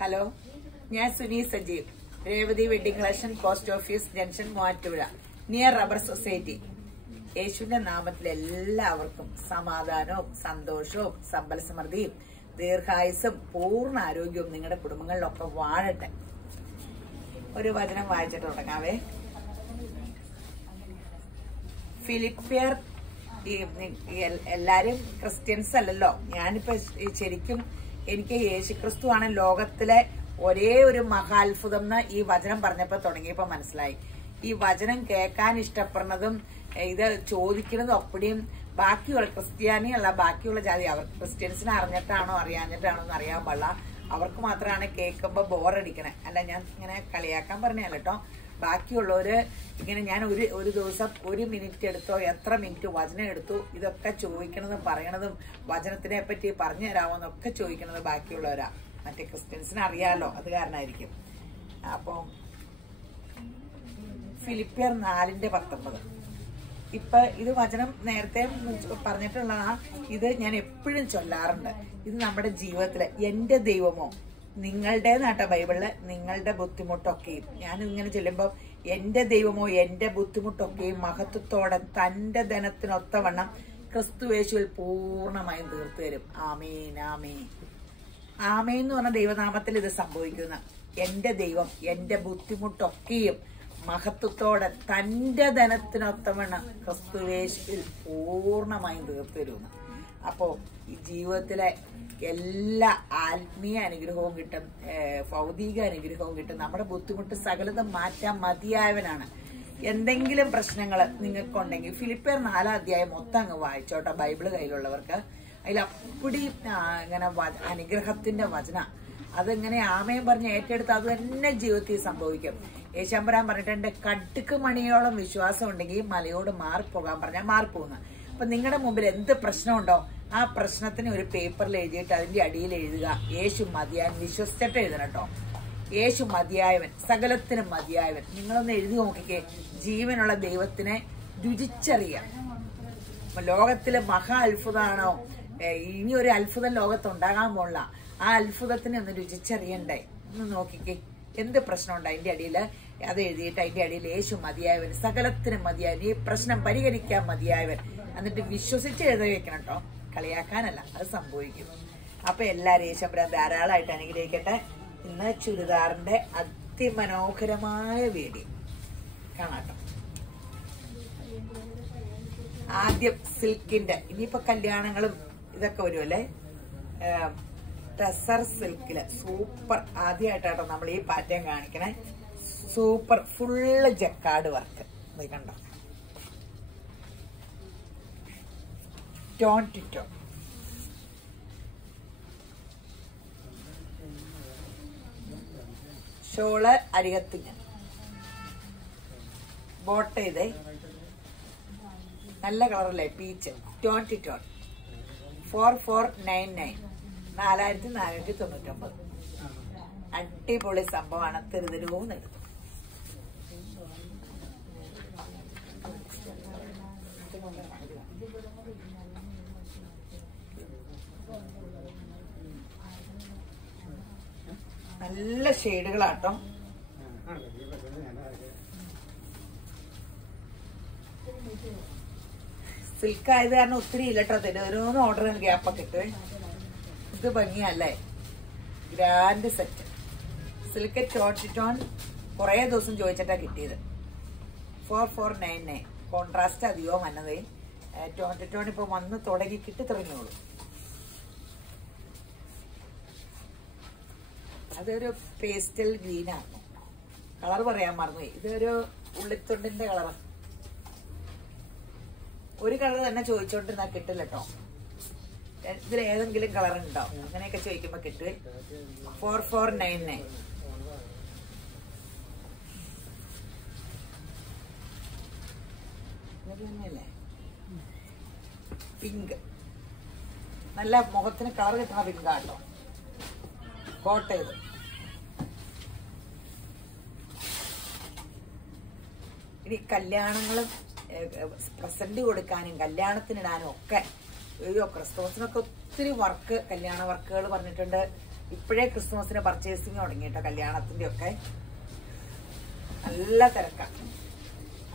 Hello, ഞാൻ Suni Sajeev, Revathi wedding collection, post office junction, Muvattupuzha, near rubber society. യേശുവിന്റെ നാമത്തിൽ എല്ലാവർക്കും സമാധാനവും സന്തോഷവും സമ്പൽ സമൃദ്ധിയും ദീർഘായുസും പൂർണ്ണ ആരോഗ്യവും നിങ്ങളുടെ കുടുംബങ്ങളിലൊക്കെ വാഴട്ടെ. ഒരു വചനം വായിച്ചിട്ട് തുടങ്ങാവേ. ഫിലിപ്പിയർ, എല്ലാരും ക്രിസ്ത്യൻസ് അല്ലല്ലോ. ഞാനിപ്പോ ശരിക്കും എനിക്ക് യേശുക്രിസ്തു ആണ് ലോകത്തിലെ ഒരേ ഒരു മഹാത്ഭുതം എന്ന് ഈ വചനം പറഞ്ഞപ്പോ തുടങ്ങിയപ്പോ മനസ്സിലായി. ഈ വചനം കേൾക്കാൻ ഇഷ്ടപ്പെടുന്നതും ഇത് ചോദിക്കുന്നതും അപ്പടിയും ബാക്കിയുള്ള ക്രിസ്ത്യാനിയല്ല, ബാക്കിയുള്ള ജാതി, അവർ ക്രിസ്ത്യൻസിനെ അറിഞ്ഞിട്ടാണോ അറിയാഞ്ഞിട്ടാണോ എന്ന് അറിയാൻ പാടില്ല. അവർക്ക് മാത്രമാണ് കേൾക്കുമ്പോ ബോറടിക്കണേ. അല്ല, ഞാൻ ഇങ്ങനെ കളിയാക്കാൻ പറഞ്ഞല്ല കേട്ടോ. ബാക്കിയുള്ളവര് ഇങ്ങനെ ഞാൻ ഒരു ദിവസം 1 മിനിറ്റ് എടുത്തോ, എത്ര മിനിറ്റ് വചനം എടുത്തു, ഇതൊക്കെ ചോദിക്കണതും പറയണതും വചനത്തിനെ പറ്റി പറഞ്ഞു തരാമോന്നൊക്കെ ചോദിക്കണത് ബാക്കിയുള്ളവരാ. മറ്റേ ക്രിസ്ത്യൻസിനെ അറിയാലോ, അത് കാരണമായിരിക്കും. അപ്പം ഫിലിപ്പിയർ 4:19 ഇപ്പൊ ഇത് വചനം നേരത്തെ പറഞ്ഞിട്ടുള്ളതാ. ഇത് ഞാൻ എപ്പോഴും ചൊല്ലാറുണ്ട്. ഇത് നമ്മുടെ ജീവിതത്തില് എന്റെ ദൈവമോ നിങ്ങളുടേതാട്ടോ ബൈബിളില്, നിങ്ങളുടെ ബുദ്ധിമുട്ടൊക്കെയും ഞാൻ ഇങ്ങനെ ചെല്ലുമ്പോ എന്റെ ദൈവമോ എന്റെ ബുദ്ധിമുട്ടൊക്കെയും മഹത്വത്തോടെ തന്റെ ധനത്തിനൊത്തവണ്ണം ക്രിസ്തുയേശുവിൽ പൂർണ്ണമായും തീർത്തു തരും. ആമേൻ ആമേൻ ആമേൻ എന്ന് പറഞ്ഞ ദൈവനാമത്തിൽ ഇത് സംഭവിക്കുന്ന എന്റെ ദൈവം എന്റെ ബുദ്ധിമുട്ടൊക്കെയും മഹത്വത്തോടെ തന്റെ ധനത്തിനൊത്തവണ്ണം ക്രിസ്തുയേശുവിൽ പൂർണ്ണമായും തീർത്തു തരുമെന്ന്. അപ്പോ ഈ ജീവിതത്തിലെ എല്ലാ ആത്മീയ അനുഗ്രഹവും കിട്ടും, ഭൗതിക അനുഗ്രഹവും കിട്ടും. നമ്മുടെ ബുദ്ധിമുട്ട് സകലതും മാറ്റാൻ മതിയായവനാണ്. എന്തെങ്കിലും പ്രശ്നങ്ങൾ നിങ്ങൾക്കുണ്ടെങ്കിൽ ഫിലിപ്പിയർ 4 മൊത്തം അങ്ങ് വായിച്ചോട്ടെ, ബൈബിള് കയ്യിലുള്ളവർക്ക്. അതിൽ അപ്പടി ഇങ്ങനെ അനുഗ്രഹത്തിന്റെ വചന അതെങ്ങനെ ആമയും പറഞ്ഞ് ഏറ്റെടുത്ത് അത് തന്നെ ജീവിതത്തിൽ സംഭവിക്കും. യേശമ്പരാൻ പറഞ്ഞിട്ടുണ്ട്, കടുക്ക് മണിയോളം വിശ്വാസം ഉണ്ടെങ്കിൽ മലയോട് മാറിപ്പോകാൻ പറഞ്ഞാൽ മാറിപ്പോകുന്നു. അപ്പൊ നിങ്ങളുടെ മുമ്പിൽ എന്ത് പ്രശ്നമുണ്ടോ ആ പ്രശ്നത്തിന് ഒരു പേപ്പറിൽ എഴുതിയിട്ട് അതിന്റെ അടിയിൽ എഴുതുക, യേശു മതിയായവൻ. വിശ്വസിച്ചിട്ട് എഴുതണം കേട്ടോ. യേശു മതിയായവൻ, സകലത്തിനും മതിയായവൻ. നിങ്ങളൊന്ന് എഴുതി നോക്കിക്കേ. ജീവനുള്ള ദൈവത്തിനെ രുചിച്ചറിയാം. ലോകത്തിലെ മഹാ അത്ഭുതമാണോ, ഇനി ഒരു അത്ഭുതം ലോകത്തുണ്ടാകാൻ പോലുള്ള ആ അത്ഭുതത്തിനെ ഒന്ന് രുചിച്ചറിയണ്ടേ? ഒന്ന് നോക്കിക്കേ. എന്ത് പ്രശ്നമുണ്ട് അതിന്റെ അടിയിൽ അത് എഴുതിയിട്ട് അതിന്റെ അടിയിൽ യേശു മതിയായവൻ, സകലത്തിനും മതിയായവൻ, ഈ പ്രശ്നം പരിഹരിക്കാൻ മതിയായവൻ. എന്നിട്ട് വിശ്വസിച്ച് എഴുതി വെക്കണം കേട്ടോ, കളിയാക്കാനല്ല, അത് സംഭവിക്കും. അപ്പൊ എല്ലാവരും യേശുമ്പരാൻ ധാരാളമായിട്ട് അനുഗ്രഹിക്കട്ടെ. ഇന്ന് ചുരിദാറിന്റെ അതിമനോഹരമായ വീഡിയോ കാണാട്ടോ. ആദ്യം സിൽക്കിന്റെ, ഇനിയിപ്പോ കല്യാണങ്ങളും ഇതൊക്കെ വരുമല്ലേ, ടെസർ സിൽക്കില് സൂപ്പർ. ആദ്യമായിട്ടാട്ടോ നമ്മൾ ഈ പാറ്റേൺ കാണിക്കണേ. Super full jacquard work. ഇത് കണ്ടോ, ടോൺ ടു ടോൺ. ഷോള് അരികത്തിങ്ങൻ, ബോട്ട് ചെയ്തേ നല്ല കളറല്ലേ, പീച്ച്. Tone to tone 4499, 4499. അടിപൊളി സംഭവമാണ്. തിരുതിരുവെന്ന് എടുത്തു. നല്ല ഷെയ്ഡുകളാട്ടോ. സിൽക്ക് ആയത് കാരണം ഒത്തിരി ഇല്ലട്ടോ. ഓരോന്ന് ഓർഡർ ഗ്യാപ്പൊക്കെ ഇട്ട്. ഇത് ഭംഗിയല്ലേ, grand set silk tone tone. കുറെ ദിവസം ചോദിച്ചിട്ടാ കിട്ടിയത്. 4499. കോൺട്രാസ്റ്റ് അധികവും വന്നത്. ടോൺ ടോൺ ഇപ്പൊ വന്ന് തുടങ്ങി കിട്ടി തുടങ്ങിയോളൂ. അതൊരു പേസ്റ്റൽ ഗ്രീനാണ്. കളർ പറയാൻ മറന്നുപോയി. ഇതൊരു ഉള്ളിത്തൊണ്ടിന്റെ കളർ. ഒരു കളർ തന്നെ ചോദിച്ചോണ്ടിരുന്നാ കിട്ടില്ല കേട്ടോ. ഇതിൽ ഏതെങ്കിലും കളർ ഉണ്ടോ അങ്ങനെയൊക്കെ ചോദിക്കുമ്പോ കിട്ടുവേ. 4499. പിങ്ക്, നല്ല മുഖത്തിന് കളർ കിട്ടണ പിങ്കാട്ടോ. കോട്ടയത് ഇനി കല്യാണങ്ങളും പ്രസന്റ് കൊടുക്കാനും കല്യാണത്തിനിടാനും ഒക്കെ. ക്രിസ്തുമസിനൊക്കെ ഒത്തിരി വർക്ക്, കല്യാണ വർക്കുകൾ പറഞ്ഞിട്ടുണ്ട്. ഇപ്പോഴേ ക്രിസ്മസിന് പർച്ചേസിങ് തുടങ്ങി കേട്ടോ, കല്യാണത്തിന്റെ ഒക്കെ നല്ല തിരക്കാണ്.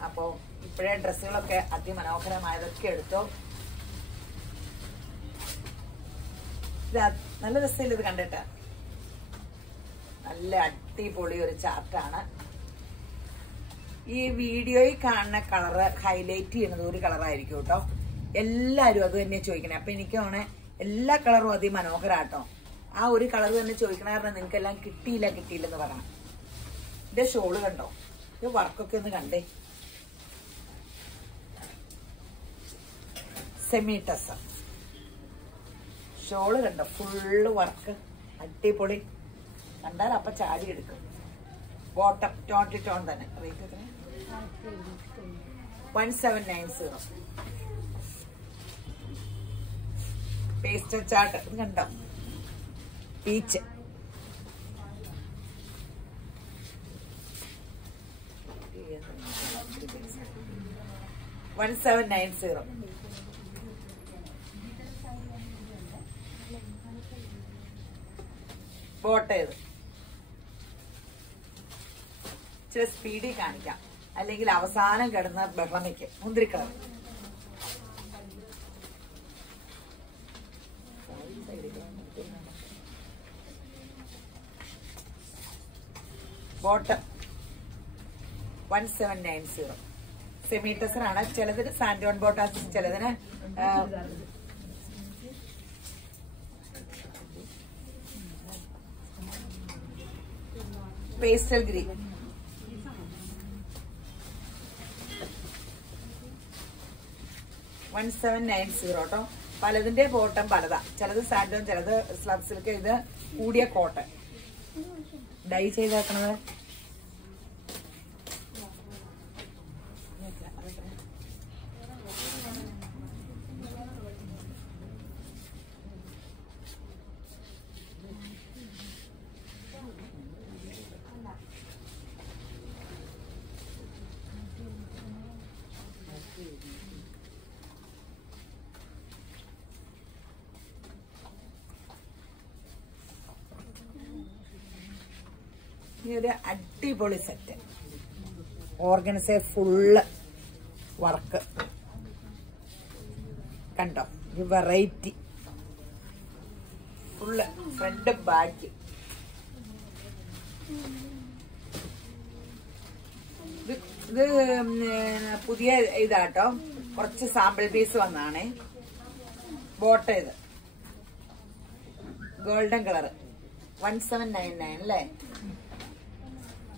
അപ്പോ ഇപ്പോഴേ ഡ്രസ്സുകളൊക്കെ അതിമനോഹരമായതൊക്കെ എടുത്തോ. നല്ല രസമില്ല ഇത് കണ്ടിട്ട്. നല്ല അടിപൊളി ഒരു ചാർട്ടാണ്. ഈ വീഡിയോയിൽ കാണുന്ന കളറ് ഹൈലൈറ്റ് ചെയ്യുന്നത് ഒരു കളറായിരിക്കും കേട്ടോ. എല്ലാരും അത് തന്നെ ചോദിക്കണേ. അപ്പൊ എനിക്ക് തോന്നണേ എല്ലാ കളറും അതിമനോഹരാട്ടോ. ആ ഒരു കളർ തന്നെ ചോദിക്കണ കാരണം നിങ്ങൾക്ക് എല്ലാം കിട്ടിയില്ലെന്ന് പറയണം. ഇതിന്റെ ഷോള് കണ്ടോ, ഇത് വർക്കൊക്കെ ഒന്ന് കണ്ടേ. സെമി ടസർ ഷോള് കണ്ടോ, ഫുള്ള് വർക്ക്, അടിപൊളി. കണ്ടാൽ അപ്പൊ ചാടി എടുക്കും. ബോട്ടം ടോൺ തന്നെ. റേറ്റ് എത്ര? 1790. പേസ്റ്റൽ ചാർട്ട് ഇത് കണ്ടോ, പീച്ച്. $1790. ബോട്ടം ഇത് ഇച്ചിരി സ്പീഡിൽ കാണിക്കാം, അല്ലെങ്കിൽ അവസാനം കിടന്ന ബഹളമയ്ക്ക്. മുന്തിരി കളർ ബോട്ടം 1790. സെമി ടസർ ആണ്. ചിലതിന് സാൻഡോൺ ബോട്ടാസ്, ചിലതിന് പേസ്റ്റൽ ഗ്രീൻ. $1790 കേട്ടോ. പലതിന്റെ ബോട്ടം പലതാ. ചിലത് സാൻഡോൺ, ചിലത് സ്ലബ് സിൽക്ക്. ഇത് കൂടിയ കോട്ടൺ ഡൈ ചെയ്തേക്കണത്. ഈ ഒരു അടിപൊളി സെറ്റ് ഓർഗൻസെ ഫുള്ള് വർക്ക് കണ്ടോ. ഈ വെറൈറ്റി ഫുള്ള് ഫ്രണ്ട് ബാക്ക്. ഇത് പുതിയ ഇതാട്ടോ, കുറച്ച് സാമ്പിൾ പീസ് വന്നാണേ. ബോട്ടം ഇത് ഗോൾഡൻ കളർ. 1799 അല്ലേ?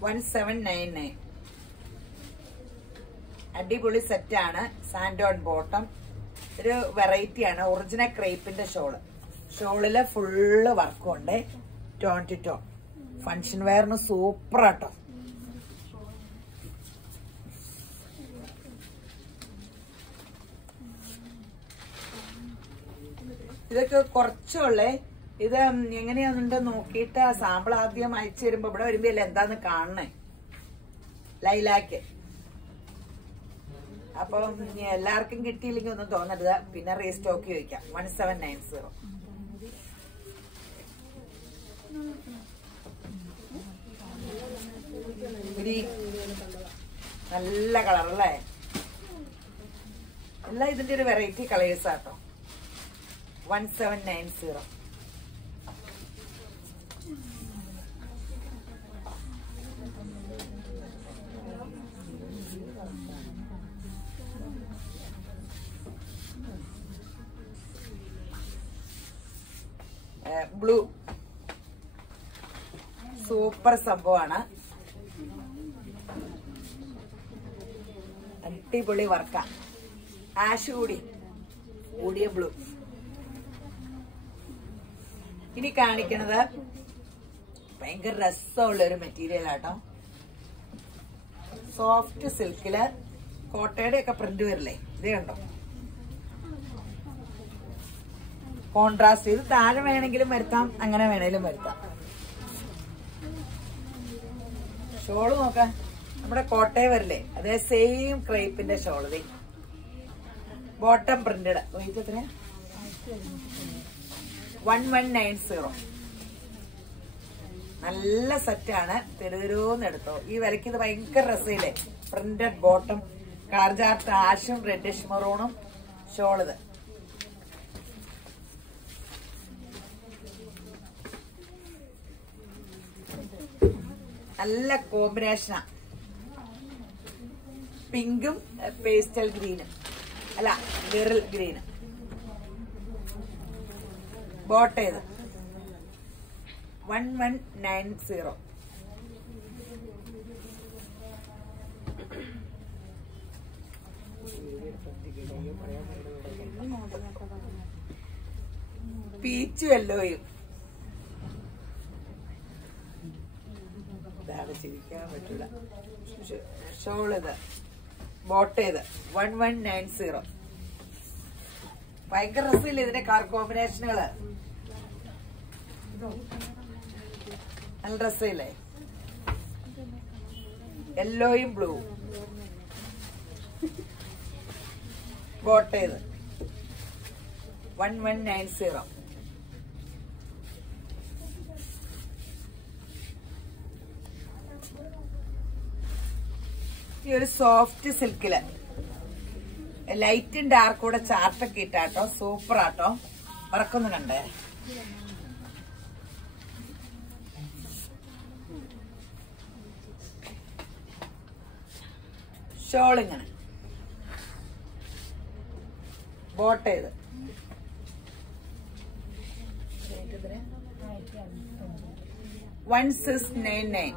1799. അടിപൊളി സെറ്റാണ്. സാൻഡോൺ ബോട്ടം. ഒരു വെറൈറ്റി ആണ്. ഒറിജിനൽ ക്രേപ്പിന്റെ ഷോളില് ഫുള്ള് വർക്കും ഉണ്ട്. Tone to tone. ഫങ്ഷൻ വെയറിന് സൂപ്പർ ആട്ടോ. ഇതൊക്കെ കുറച്ചുള്ളേ. ഇത് എങ്ങനെയാന്നുണ്ട് നോക്കിയിട്ട് സാമ്പിൾ ആദ്യം അയച്ചു തരുമ്പോ ഇവിടെ വരുമ്പോ അല്ലേ എന്താന്ന് കാണണേ. ലൈലാക്ക്. അപ്പൊ എല്ലാവർക്കും കിട്ടിയില്ലെങ്കിൽ ഒന്നും തോന്നരുത്, പിന്നെ റീസ്റ്റോക്ക് ചോദിക്കാം. 1790. നല്ല കളർ അല്ലേ? എല്ലാം ഇതിന്റെ ഒരു വെറൈറ്റി കളേഴ്സ് ആട്ടോ. 1790. ബ്ലൂ സൂപ്പർ സംഭവമാണ്. അടിപൊളി വർക്കാ. ആഷ് കൂടിയ ബ്ലൂ. ഇനി കാണിക്കണത് ഭയങ്കര രസമുള്ള ഒരു മെറ്റീരിയൽ ആട്ടോ. സോഫ്റ്റ് സിൽക്കില് കോട്ടയുടെ ഒക്കെ പ്രിന്റ് വരില്ലേ, ഇതേ കണ്ടോ. കോൺട്രാസ്റ്റ്. ഇത് താഴെ വേണമെങ്കിലും വരുത്താം, അങ്ങനെ വേണേലും വരുത്താം. ഷോള് നോക്കാം, നമ്മുടെ കോട്ടയ വരില്ലേ അതേ സെയിം ക്രേപ്പിന്റെ ഷോള്. Bottom printed. എത്രയാ? 1190. നല്ല സെറ്റാണ്. തെരുതെരൂന്ന് എടുത്തോ. ഈ വിലക്ക് ഇത് ഭയങ്കര രസയില്ലേ. പ്രിന്റഡ് ബോട്ടം, കാർജാർട്ട് ആഷും റെഡിഷ് മെറൂണും ഷോളിത്. നല്ല കോമ്പിനേഷനാ. പിങ്കും പേസ്റ്റൽ ഗ്രീനും, അല്ല ബെറിൽ ഗ്രീനും. ബോട്ടേത് 1190. പീച്ച് വെല്ലോയും ചിരിക്കാൻ പറ്റൂല. ഷോളിത് ബോട്ടേത് 1190. ഭയങ്കര രസമില്ല ഇതിന്റെ കളർ കോമ്പിനേഷനുകള്. നല്ല രസമില്ലേ. യെല്ലോയും ബ്ലൂ. ബോട്ടേത് 1190. ഈ ഒരു സോഫ്റ്റ് സിൽക്കില് ലൈറ്റും ഡാർക്കും കൂടെ ചാർട്ടൊക്കെ ഇട്ടാട്ടോ. സൂപ്പർ ആട്ടോ. പറക്കൊന്നും കണ്ടേ. ഷോളിങ്ങനെ ബോട്ടേത് 1699.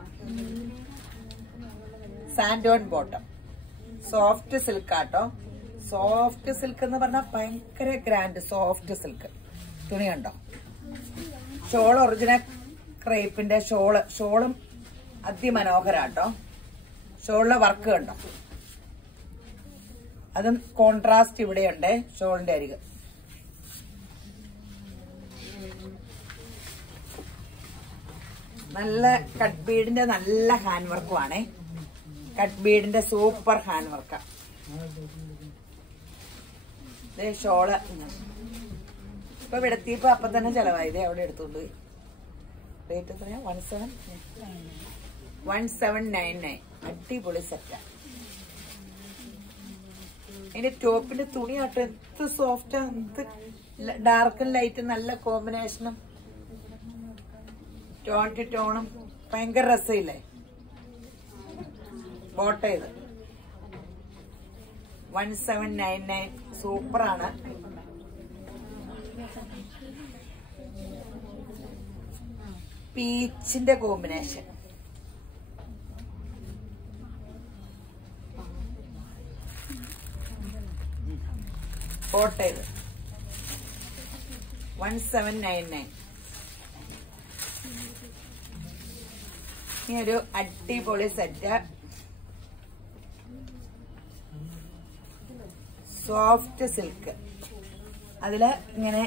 സാൻഡോൺ ബോട്ടം. സോഫ്റ്റ് സിൽക്ക് ആട്ടോ. സോഫ്റ്റ് സിൽക്ക് എന്ന് പറഞ്ഞാൽ ഭയങ്കര ഗ്രാൻഡ് സോഫ്റ്റ് സിൽക്ക് തുണി കണ്ടോ. ഷോൾ ഒറിജിനൽ ക്രേപ്പിന്റെ ഷോളും അതിമനോഹരാട്ടോ. ഷോളിലെ വർക്ക് കണ്ടോ. അതും കോൺട്രാസ്റ്റ് ഇവിടെയുണ്ട് ഷോളിന്റെ അരികെ. നല്ല കട്ട് ബീഡിന്റെ നല്ല ഹാൻഡ് വർക്കും ആണേ. കട്ട് ബീഡിന്റെ സൂപ്പർ ഹാൻഡ് വർക്കാ. ഷോള് ഇപ്പൊ വിടത്തിയപ്പോ അപ്പൊ തന്നെ ചെലവായത്. അവിടെ എടുത്തോണ്ട് പോയി. റേറ്റ് എത്രയാ? 1799. അടിപൊളി സെറ്റാ. അതിന്റെ ടോപ്പിന്റെ തുണി ആട്ടോ എന്ത് സോഫ്റ്റാ. എന്ത് ഡാർക്കും ലൈറ്റും നല്ല കോമ്പിനേഷനും ടോൺ ടു ടോണും ഭയങ്കര രസമില്ലേ. ബോട്ടേത് 1799. സൂപ്പറാണ്. പീച്ചിന്റെ കോമ്പിനേഷൻ. ബോട്ടേത് 1799. ഈ ഒരു അടിപൊളി സെറ്റ്. Soft silk. അതില് ഇങ്ങനെ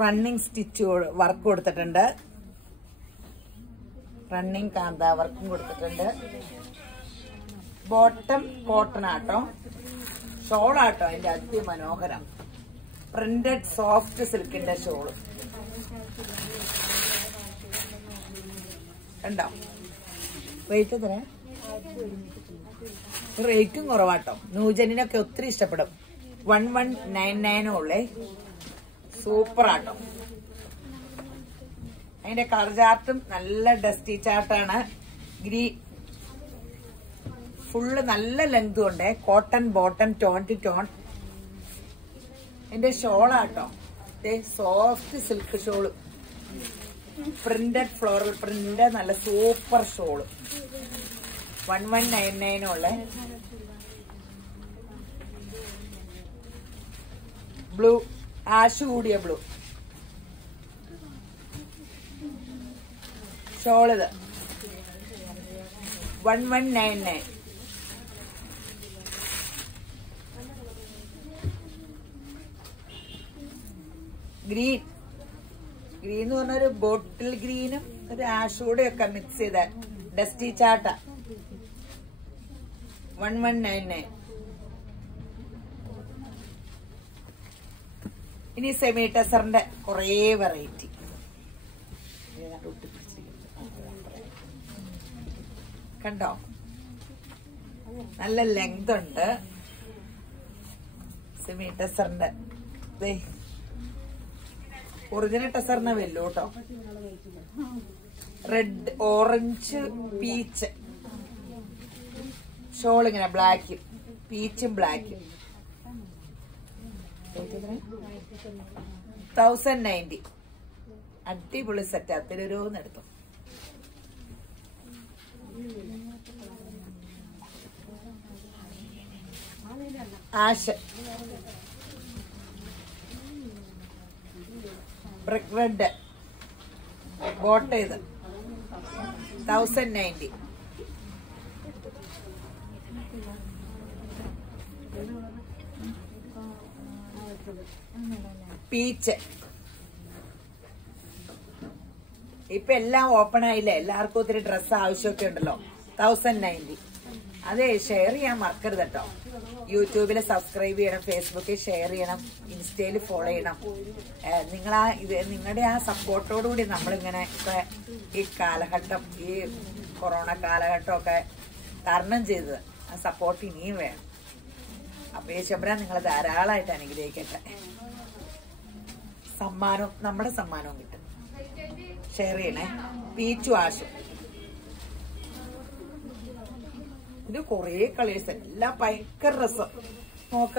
റണ്ണിങ് സ്റ്റിച്ച് വർക്ക് കൊടുത്തിട്ടുണ്ട്. റണ്ണിങ് കാന്ത വർക്കും കൊടുത്തിട്ടുണ്ട്. ബോട്ടം കോട്ടൺ ആട്ടോ. ഷോളാട്ടോ അതിന്റെ അതിമനോഹരം. പ്രിന്റഡ് സോഫ്റ്റ് സിൽക്കിന്റെ ഷോള് ഉണ്ടോ. റേറ്റ് എത്ര? റേറ്റും കുറവാട്ടോ. ന്യൂജനിനൊക്കെ ഒത്തിരി ഇഷ്ടപ്പെടും. 1199 ഉള്ളേ. സൂപ്പർ ആട്ടോ. അതിന്റെ കളർ ചാർട്ടും നല്ല ഡസ്റ്റി ചാർട്ടാണ്. ഫുള്ള് നല്ല ലെങ്തും ഉണ്ട്. Cotton bottom tone to tone. അതിന്റെ ഷോളാട്ടോ. Soft silk shawl. Printed floral print നല്ല സൂപ്പർ ഷോള്. 1199 ഉള്ള ബ്ലൂ, ആഷ് കൂടിയ ബ്ലൂ ഷോളിത് 1199. ഗ്രീൻ എന്ന് പറഞ്ഞ ഒരു ബോട്ടിൽ ഗ്രീനും ഒരു ആഷൂടെ ഒക്കെ മിക്സ് ചെയ്ത ഡസ്റ്റി ചാട്ട 1199. ഇനി സെമി ടെസറിന്റെ കുറേ വെറൈറ്റി. കണ്ടോ, നല്ല ലെങ്ത് ഉണ്ട്. സെമി ടെസറിന്റെ ഒറിജിനൽ ടെസറിനെ വെല്ലു കേട്ടോ. റെഡ്, ഓറഞ്ച്, പീച്ച് ഷോൾ ഇങ്ങനെ ബ്ലാക്കും പീച്ചും ബ്ലാക്കും. 1090. അടിപൊളി സെറ്റ്. അത്തിലൊരുന്നെടുത്തു. ആഷ്, ബ്രിക്ക് റെഡ്, ബോട്ട് ചെയ്ത് 1090. പീച്ച് ഇപ്പൊ എല്ലാം ഓപ്പൺ ആയില്ലേ, എല്ലാവർക്കും ഒത്തിരി ഡ്രസ്സ് ആവശ്യമൊക്കെ ഉണ്ടല്ലോ. 1090. അതെ, ഷെയർ ചെയ്യാൻ മറക്കരുത് കേട്ടോ. യൂട്യൂബിൽ സബ്സ്ക്രൈബ് ചെയ്യണം, ഫേസ്ബുക്കിൽ ഷെയർ ചെയ്യണം, ഇൻസ്റ്റയിൽ ഫോളോ ചെയ്യണം. നിങ്ങളുടെ ആ സപ്പോർട്ടോടുകൂടി നമ്മളിങ്ങനെ ഇപ്പൊ ഈ കാലഘട്ടം, ഈ കൊറോണ കാലഘട്ടമൊക്കെ തരണം ചെയ്തത്. ആ സപ്പോർട്ട് ഇനിയും വേണം. അപ്പൊ യേശുബ്രാൻ നിങ്ങളെ ധാരാളമായിട്ട് അനുഗ്രഹിക്കട്ടെ. സമ്മാനവും നമ്മുടെ സമ്മാനവും കിട്ടും. ഷെയർ ചെയ്യണേ. പീച്ചും ആഷും. ഇത് കൊറേ കളേഴ്സ്, എല്ലാം ഭയങ്കര രസം. നോക്ക,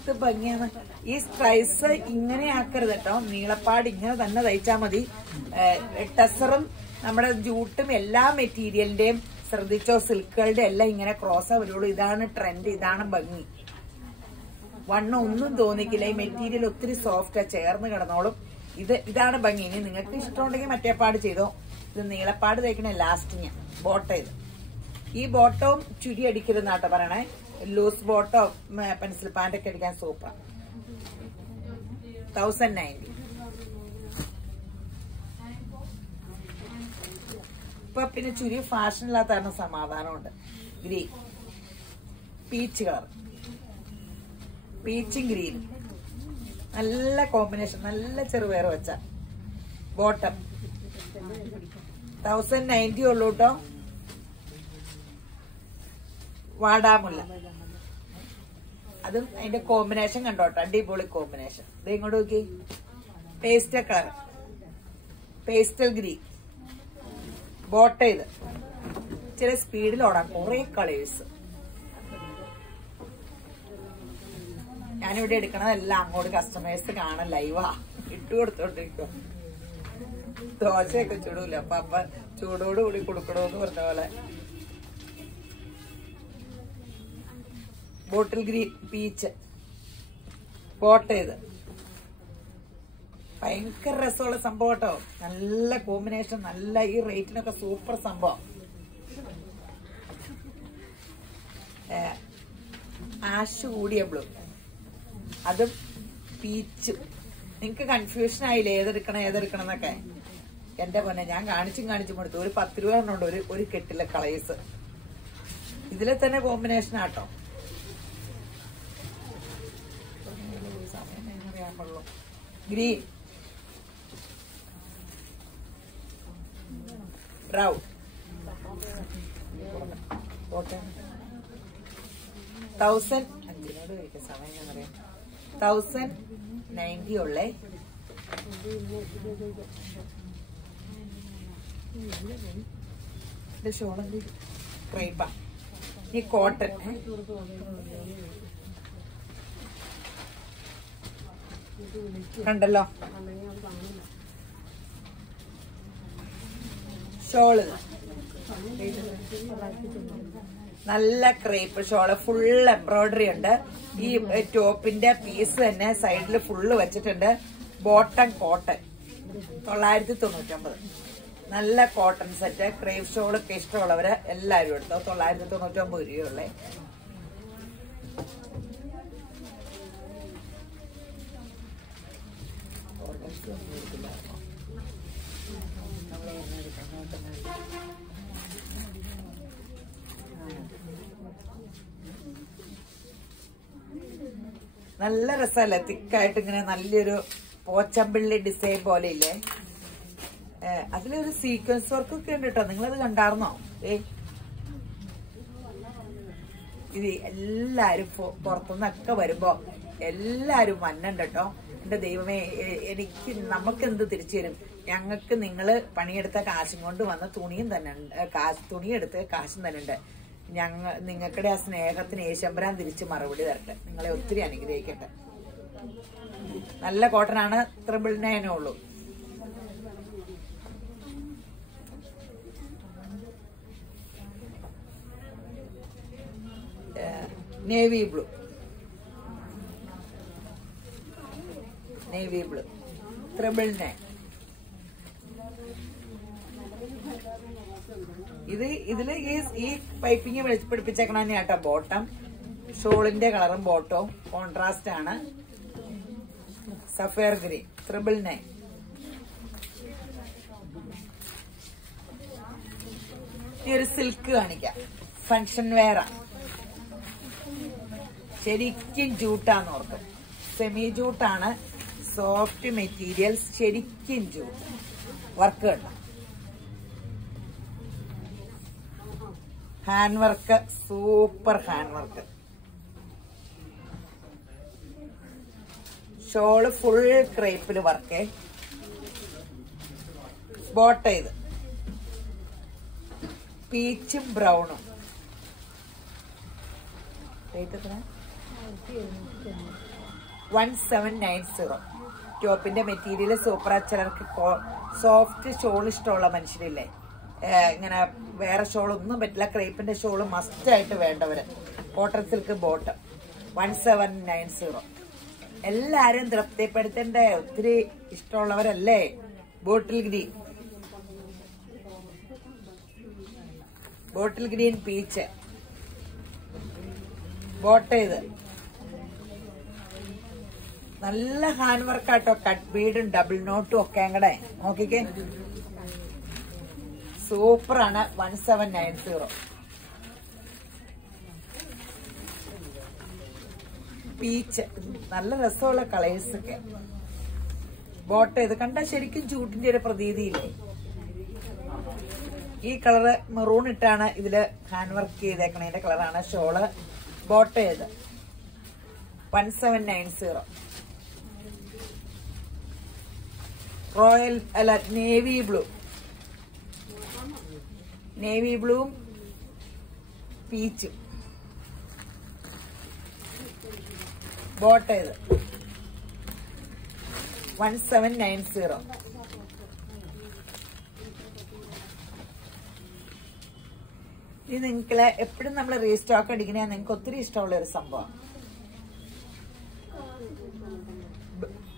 ഇത് ഭംഗിയാണ്. ഈ സ്ട്രൈസ് ഇങ്ങനെ ആക്കരുത് കേട്ടോ. നീളപ്പാട് ഇങ്ങനെ തന്നെ തയ്ച്ചാൽ മതി. ടെസറും നമ്മുടെ ജൂട്ടും എല്ലാ മെറ്റീരിയലിന്റെയും ശ്രദ്ധിച്ചോ, സിൽക്കുകളുടെ എല്ലാം ഇങ്ങനെ ക്രോസ് വരുള്ളൂ. ഇതാണ് ട്രെൻഡ്, ഇതാണ് ഭംഗി. വണ്ണം ഒന്നും തോന്നിക്കില്ല. ഈ മെറ്റീരിയൽ ഒത്തിരി സോഫ്റ്റാ, ചേർന്ന് കിടന്നോളും. ഇതാണ് ഭംഗി. ഇനി നിങ്ങൾക്ക് ഇഷ്ടമുണ്ടെങ്കിൽ മറ്റേ പാട് ചെയ്തോ. ഇത് നീളപ്പാട് തയ്ക്കണേ ലാസ്റ്റ് ഞാൻ ബോട്ട് ചെയ്ത്. ഈ ബോട്ടവും ചുരി അടിക്കരുന്നാട്ടോ പറയണേ. ലൂസ് ബോട്ടോ പെൻസിൽ പാൻറ്റൊക്കെ അടിക്കാൻ സൂപ്പർ. 1090. ഇപ്പൊ പിന്നെ ചുരി ഫാഷൻ ഇല്ലാത്ത കാരണം സമാധാനമുണ്ട്. ഗ്രീൻ, പീച്ച് കളർ, പീച്ചും ഗ്രീനും നല്ല കോമ്പിനേഷൻ. നല്ല ചെറുപയർ വെച്ച ബോട്ടം. 1090 ഉള്ളൂ കേട്ടോ. വാടാമുല്ല, അതും അതിന്റെ കോമ്പിനേഷൻ കണ്ടോട്ടോ. അടിപൊളി കോമ്പിനേഷൻ. ഇത് ഇങ്ങോട്ട് നോക്കി. Pastel colour, pastel green, boat ചെയ്ത് ചില സ്പീഡിൽ ഓടാം. കുറെ കളേഴ്സ് ഞാനിവിടെ എടുക്കണതെല്ലാം അങ്ങോട്ട് കസ്റ്റമേഴ്സ് കാണാൻ ലൈവാ ഇട്ട് കൊടുത്തോണ്ടിരിക്കും. ദോശയൊക്കെ ചൂടൂല, അപ്പൊ ചൂടോടുകൂടി കൊടുക്കണോന്ന് പറഞ്ഞ പോലെ. ബോട്ടിൽ ഗ്രീൻ, പീച്ച്, ബോട്ട് ചെയ്ത് ഭയങ്കര രസമുള്ള സംഭവം കേട്ടോ. നല്ല കോമ്പിനേഷൻ, നല്ല ഈ റേറ്റിനൊക്കെ സൂപ്പർ സംഭവം. ആഷ് കൂടിയ ബ്ലൂ, അതും പീച്ചും. നിങ്ങക്ക് കൺഫ്യൂഷൻ ആയില്ലേ ഏതെടുക്കണം എന്നൊക്കെ? എന്റെ പൊന്നെ, ഞാൻ കാണിച്ചും കൊടുത്തു. ഒരു 10 രൂപ ഉണ്ട് ഒരു കെട്ടിലെ കളേഴ്സ്. ഇതിലെ തന്നെ കോമ്പിനേഷൻ ആട്ടോ. ഗ്രീൻ, ബ്രൗൺ, 1090 ഉള്ളേ. ഷോള് ക്രേപ്പാ. ഈ കോട്ടൺ കണ്ടല്ലോ. ഷോള് നല്ല ക്രേപ്പ് ഷോള്, ഫുൾ എംബ്രോയിഡറി ഉണ്ട്. ഈ ടോപ്പിന്റെ പീസ് തന്നെ സൈഡിൽ ഫുള്ള് വെച്ചിട്ടുണ്ട്. Bottom cotton 999. നല്ല കോട്ടൺ സെറ്റ്. ക്രേപ്പ് ഷോളൊക്കെ ഇഷ്ടമുള്ളവര് എല്ലാവരും എടുത്തോ. 999 രൂപയുള്ളേ. നല്ല രസമല്ലേ, തിക്കായിട്ട് ഇങ്ങനെ നല്ലൊരു പോച്ചമ്പിള്ളി ഡിസൈൻ പോലെ ഇല്ലേ. അതിലൊരു സീക്വൻസ് വർക്ക് ഒക്കെ ഉണ്ട് കേട്ടോ. നിങ്ങളത് കണ്ടാർന്നോ? ഇത് എല്ലാരും പുറത്തുനിന്നൊക്കെ വരുമ്പോ എല്ലാരും മന്നുണ്ട് കേട്ടോ. എന്റെ ദൈവമേ, നമുക്ക് എന്ത് തിരിച്ചു തരും? ഞങ്ങൾക്ക് നിങ്ങള് പണിയെടുത്ത കാശും കൊണ്ട് വന്ന തുണിയും തന്നെ തുണിയെടുത്ത് കാശും തന്നെ ഉണ്ട്. നിങ്ങൾക്കുടെ ആ സ്നേഹത്തിന് യേശമ്പരാൻ തിരിച്ച് മറുപടി തരട്ടെ. നിങ്ങളെ ഒത്തിരി അനുഗ്രഹിക്കട്ടെ. നല്ല കോട്ടനാണ്, 999 ഉള്ളൂ. Navy blue 999. ഇതില് ഈ പൈപ്പിങ് പിടിപ്പിച്ചേക്കണ തന്നെയാട്ടോ ബോട്ടം. ഷോളിന്റെ കളറും ബോട്ടവും കോൺട്രാസ്റ്റ് ആണ്. Sapphire green 999. ഈ ഒരു സിൽക്ക് കാണിക്കാം. ഫങ്ഷൻ വെയറാ, ശരിക്കും ജൂട്ടാന്ന് ഓർക്കും. സെമി ജൂട്ടാണ്, സോഫ്റ്റ് മെറ്റീരിയൽസ്, ശരിക്കും ജൂട്ട്. വർക്ക് കണ്ടോ, hand work, super hand work. Shawl full ക്രേപ്പില് വർക്ക്. ബോട്ട ഇത് പീച്ചും ബ്രൗണും. റേറ്റ് എത്ര? 1790. ടോപ്പിന്റെ മെറ്റീരിയൽ സൂപ്പർ. ചിലർക്ക് സോഫ്റ്റ് ഷോൾ ഇഷ്ടമുള്ള മനുഷ്യരില്ലേ, ഇങ്ങനെ വേറെ ഷോൾ ഒന്നും പറ്റില്ല, ക്രേപ്പിന്റെ ഷോള് മസ്റ്റ് ആയിട്ട് വേണ്ടവര്. Cotton silk bottom 1790. എല്ലാരും തൃപ്തിപ്പെടുത്തണ്ടേ? ഒത്തിരി ഇഷ്ടമുള്ളവരല്ലേ? Bottle green peach. ബോട്ട ഇത് നല്ല ഹാൻഡ് വർക്കാട്ടോ. കട്ട് ബീഡും ഡബിൾ നോട്ടും ഒക്കെ അങ്ങടെ നോക്കിക്കേ, സൂപ്പറാണ്. 1790. പീച്ച് നല്ല രസമുള്ള കളേഴ്സ് ഒക്കെ. ബോട്ട ഇത് കണ്ട ശരിക്കും ചൂട്ടിന്റെ ഒരു പ്രതീതിയില്ലേ? ഈ കളറ് മെറൂൺ ഇട്ടാണ് ഇതില് ഹാൻഡ് വർക്ക് ചെയ്തേക്കണതിന്റെ കളറാണ്. ഷോള് ബോട്ട ഇത് 1790. റോയൽ അല്ല, നേവി ബ്ലൂവും പീച്ചും. ബോട്ട ഇത് 1790. ഇത് നിങ്ങൾക്കുള്ള എപ്പോഴും നമ്മൾ റീസ്റ്റോക്ക് അടിക്കണേ, നിങ്ങൾക്ക് ഒത്തിരി ഇഷ്ടമുള്ള ഒരു സംഭവം.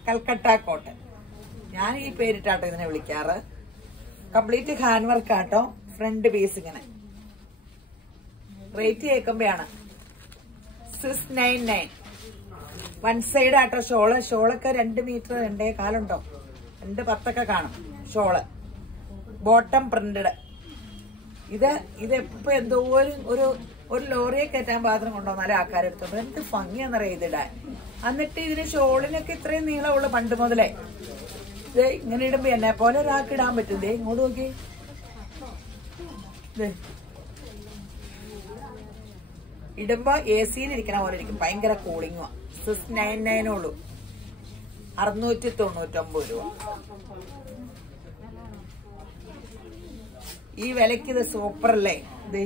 കൽക്കട്ട കോട്ടൺ, ഞാൻ ഈ പേരിട്ടാട്ടോ ഇതിനെ വിളിക്കാറ്. കംപ്ലീറ്റ് ഹാൻഡ് വർക്ക് ആട്ടോ. ഫ്രണ്ട് പീസ് ഇങ്ങനെ. റേറ്റ് കേൾക്കുമ്പോഴാണ് 699. 1 സൈഡ് ആട്ടോ ഷോള്. ഷോളൊക്കെ 2 മീറ്റർ 2.25 2.10 കാണും ഷോള്. Bottom printed. ഇതെപ്പോ എന്തോരം ഒരു ലോറിയെ കയറ്റാൻ പാത്രം കൊണ്ടുവന്നാലും ആൾക്കാരെടുത്തോണ്ട് എന്ത് ഭംഗിയാന്നറിയാം ഇതിടാൻ. എന്നിട്ട് ഇതിന് ഷോളിനൊക്കെ ഇത്രയും നീളമുള്ള പണ്ട് മുതലേ. ഇത് ഇങ്ങനെ ഇടുമ്പോ എന്നെ പോലെ ഒരാൾക്ക് ഇടാൻ പറ്റും. ദേ ഇങ്ങോട്ട് നോക്കി, ഇടുമ്പോ AC-യിൽ ഇരിക്കണ പോലെ ഇരിക്കും. ഭയങ്കര കൂളിങ്ങുവാ. 699 ഉള്ളൂ. 699 രൂപ. ഈ വിലക്ക് ഇത് സൂപ്പർ അല്ലേ? ഇത്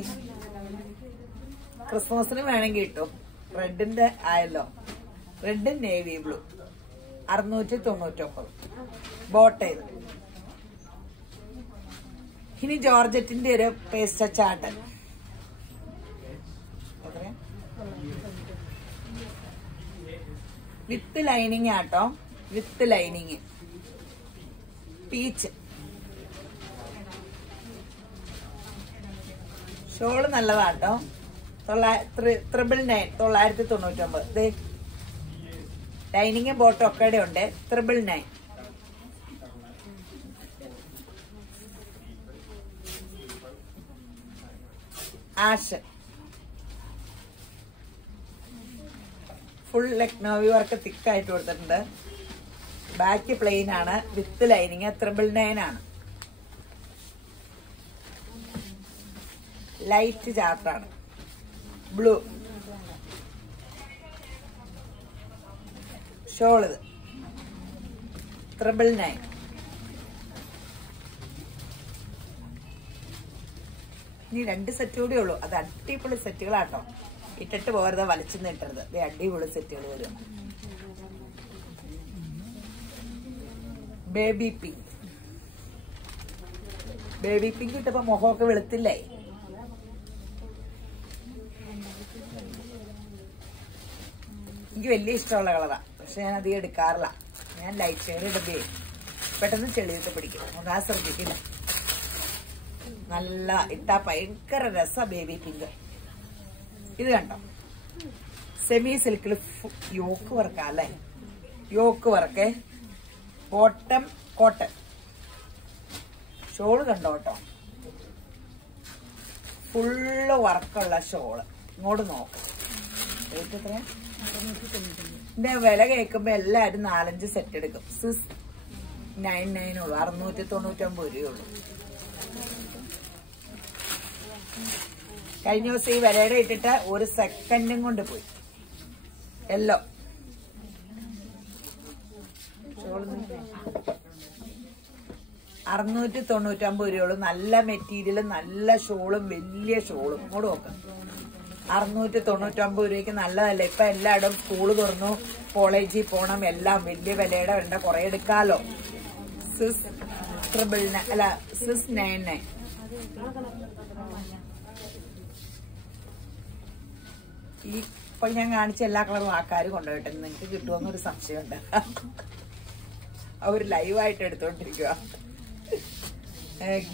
ക്രിസ്മസിന് വേണമെങ്കിൽ കിട്ടും. റെഡിന്റെ ആയല്ലോ. Red navy blue 699. ബോട്ട ഇത്. ഇനി ജോർജറ്റിന്റെ ഒരു പേസ്റ്റ ചാട്ടൻ വിത്ത് ലൈനിങ് ആട്ടോ. With lining peach. ഷോള് നല്ലതാട്ടോ. 999. ലൈനിങ്ങും ബോട്ടും ഒക്കെ ഉണ്ട്. 999. ആഷ് ഫുൾ ലക്നോവി വർക്ക് തിക്കായിട്ട് കൊടുത്തിട്ടുണ്ട്. ബാക്ക് പ്ലെയിൻ ആണ്. വിത്ത് ലൈനിങ് 999 ആണ്. ലൈറ്റ് ചാർട്ടാണ്. ബ്ലൂ ഷോൾ ഇത് 999. ഇനി 2 സെറ്റ് കൂടെ ഉള്ളൂ. അത് അടിപൊളി സെറ്റുകളാട്ടോ. ഇട്ടിട്ട് പോകരുത്, വലിച്ചെന്ന് ഇട്ടരുത്. ഇത് അടിപൊളി സെറ്റുകൾ വരും. Baby pink. ബേബി പിങ്ക് ഇട്ടപ്പോ മുഖമൊക്കെ വെളുത്തില്ലേ? എനിക്ക് വലിയ ഇഷ്ടമുള്ള കളറാ, പക്ഷെ ഞാൻ അധികം എടുക്കാറില്ല. ഞാൻ ലൈറ്റ് ഷെയ്ഡ് ഇടുമ്പേ പെട്ടെന്ന് ചെളിയിട്ട് പിടിക്കും. ഒന്നാ ശ്രദ്ധിക്കില്ല. നല്ല ഇട്ടാ ഭയങ്കര രസ ബേബി പിങ്ക്. ഇത് കണ്ടോ, സെമി സിൽക്കിൽ യോക്ക് വർക്കാ അല്ലേ? Yoke work, bottom cotton. Shawl കണ്ടോ കേട്ടോ, ഫുള്ള് വർക്കുള്ള ഷോള്. ഇങ്ങോട്ട് നോക്കാം. റേറ്റ് എത്രയാ? ഇതിന്റെ വില കേൾക്കുമ്പോ എല്ലാരും 4-5 സെറ്റ് എടുക്കും. 699 ഉള്ളു, 699 രൂപയുള്ളൂ. കഴിഞ്ഞ ദിവസം ഈ വിലയുടെ ഇട്ടിട്ട് 1 സെക്കൻഡും കൊണ്ട് പോയി. യെല്ലോ 699 രൂപയുള്ളൂ. നല്ല മെറ്റീരിയലും നല്ല ഷോളും, വലിയ ഷോളും. ഇങ്ങോട്ട് നോക്കാം. 699 രൂപയ്ക്ക് നല്ലതല്ലേ? ഇപ്പൊ എല്ലായിടും സ്കൂള് തുറന്നു, കോളേജിൽ പോണം, എല്ലാം വലിയ വിലയുടെ വേണ്ട, കുറെ എടുക്കാലോ. 699. ഈ ഇപ്പൊ ഞാൻ കാണിച്ച എല്ലാ കളറും ആൾക്കാർ കൊണ്ടുപോയിട്ട് നിങ്ങക്ക് കിട്ടുമെന്നൊരു സംശയമുണ്ട്. അവർ ലൈവായിട്ട് എടുത്തോണ്ടിരിക്കുക.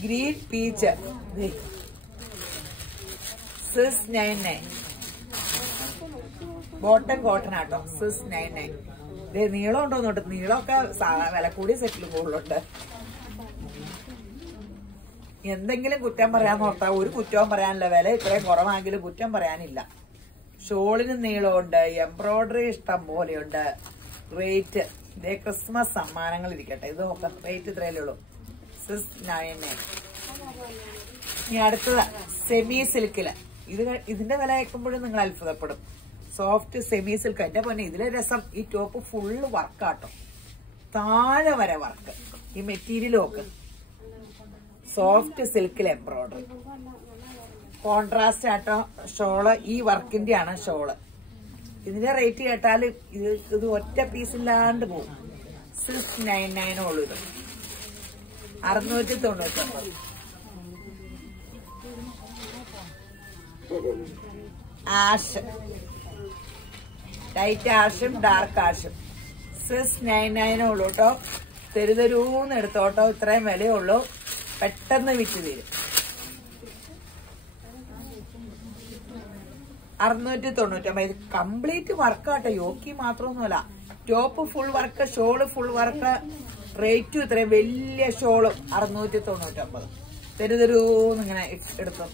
Green peach 699. ബോട്ടം കോട്ടൺ ആട്ടോ. 699. നീളം ഉണ്ടോ നോട്ട്? നീളമൊക്കെ വില കൂടിയ സെറ്റിൽ കൂടുതലുണ്ട്. എന്തെങ്കിലും കുറ്റം പറയാൻ നോട്ടാ, ഒരു കുറ്റവും പറയാനില്ല. വില ഇത്രയും കുറവാണെങ്കിലും കുറ്റം പറയാനില്ല. ഷോളിന് നീളമുണ്ട്, എംബ്രോയിഡറി ഇഷ്ടം പോലെയുണ്ട്. റേറ്റ് ഇതേ ക്രിസ്മസ് സമ്മാനങ്ങൾ ഇരിക്കട്ടെ. ഇത് നോക്കാം, റേറ്റ് ഇത്രയല്ലേ ഉള്ളൂ. 699. ഇനി അടുത്തത് സെമി സിൽക്കില്. ഇതിന്റെ വില കേൾക്കുമ്പോഴും നിങ്ങൾ അത്ഭുതപ്പെടും. Soft semi silk. എന്റെ പൊന്നെ, ഇതിലെ രസം ഈ ടോപ്പ് ഫുള്ള് വർക്കാട്ടോ, താഴെ വരെ വർക്ക്. ഈ മെറ്റീരിയലും ഒക്കെ സോഫ്റ്റ് സിൽക്കിൽ എംബ്രോയിഡറി. കോൺട്രാസ്റ്റ് ആട്ടോ ഷോള്. ഈ വർക്കിന്റെ ആണ് ഷോള്. ഇതിന്റെ റേറ്റ് കേട്ടാൽ ഇത് ഒറ്റ പീസ് ഇല്ലാണ്ട് പോകും. 699 ഉള്ളൂ. ഇത് 699. ആഷ്, ലൈറ്റ് ആഷും ഡാർക്ക് ആഷും 699 ഉള്ളൂ കേട്ടോ. തെരുതെരൂന്ന് എടുത്തോട്ടോ, ഇത്രയും വിലയുള്ളൂ. പെട്ടെന്ന് വിറ്റ് തീരും. 699. കംപ്ലീറ്റ് വർക്കാട്ടോ, യോക്കി മാത്രമൊന്നുമല്ല. Top full work, shawl full work. റേറ്റും ഇത്രയും വലിയ ഷോളും 699. തെരുതെരൂന്ന് ഇങ്ങനെ എടുത്തു.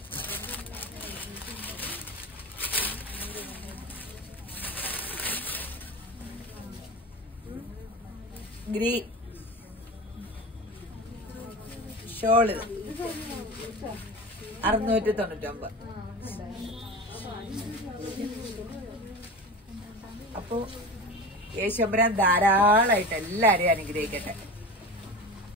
Green shawl 699. അപ്പോ യേശുമ്പരാൻ ധാരാളമായിട്ട് എല്ലാരെയും അനുഗ്രഹിക്കട്ടെ.